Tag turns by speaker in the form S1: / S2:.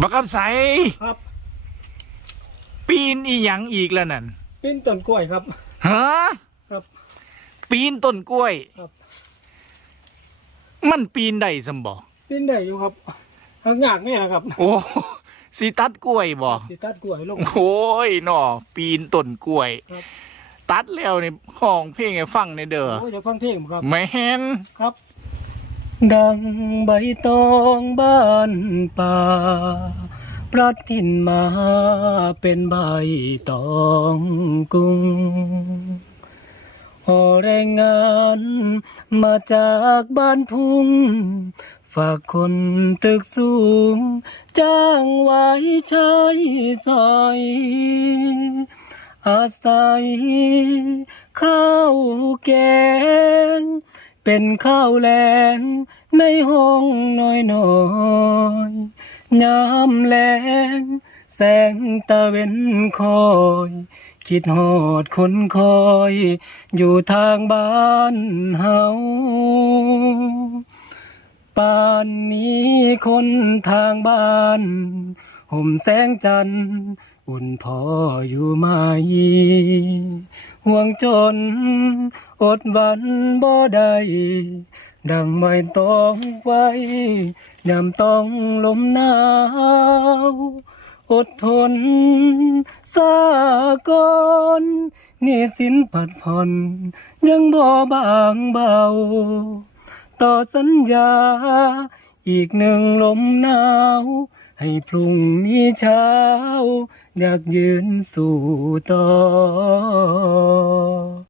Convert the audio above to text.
S1: บักคำใส
S2: ครับ
S1: ปีนอีหยังอีกแล้วนั่น
S2: ปิ้นต้นกล้วยครับ
S1: ฮะ
S2: ครับ
S1: ปีนต้นกล้วย
S2: ครับ
S1: มันปีนได้สมบ่
S2: ปิ้นได้อยู่ครับหักยากแม่นะครับ
S1: โอ้สีตัดกล้วยบ่
S2: สิตัดกล้วยลง
S1: โอ้ยหนอปีนต้นกล้วย
S2: ครับ
S1: ตัดแล้วนี่ห้องเพลงให้ฟังในอยเด้อ
S2: โอ้ยจะฟังเพลงบ่ครับ
S1: แม่น
S2: ครับ ดังใบตองบ้านป่าพลัดถิ่นมาเป็นใบตองกุ้งหอแรงงานมาจากบ้านทุ่ง ฝากคนตึกสูง จ้างไว้ใช้สอยอาศัยข้าวแกง เป็นข้าวแลงในห้องน้อยน้อยๆยามแลงแสงตะเวนคอย คิดหอดคนคอย อยู่ทางบ้านเฮาป่านนี้คนทางบ้าน ห่มแสงจันทร์ อุ่นพออยู่ไหมห่วงจน อดวันบ่ได้ดังไม่ต้องไว้ยามต้องลมหนาว อดทนสาก่อนนี่สินผัดผ่อน ยังบ่บางเบา ต่อสัญญา อีกหนึ่งลมหนาว ให้พรุ่งนี้เช้า อยากยืนสู่ต่อ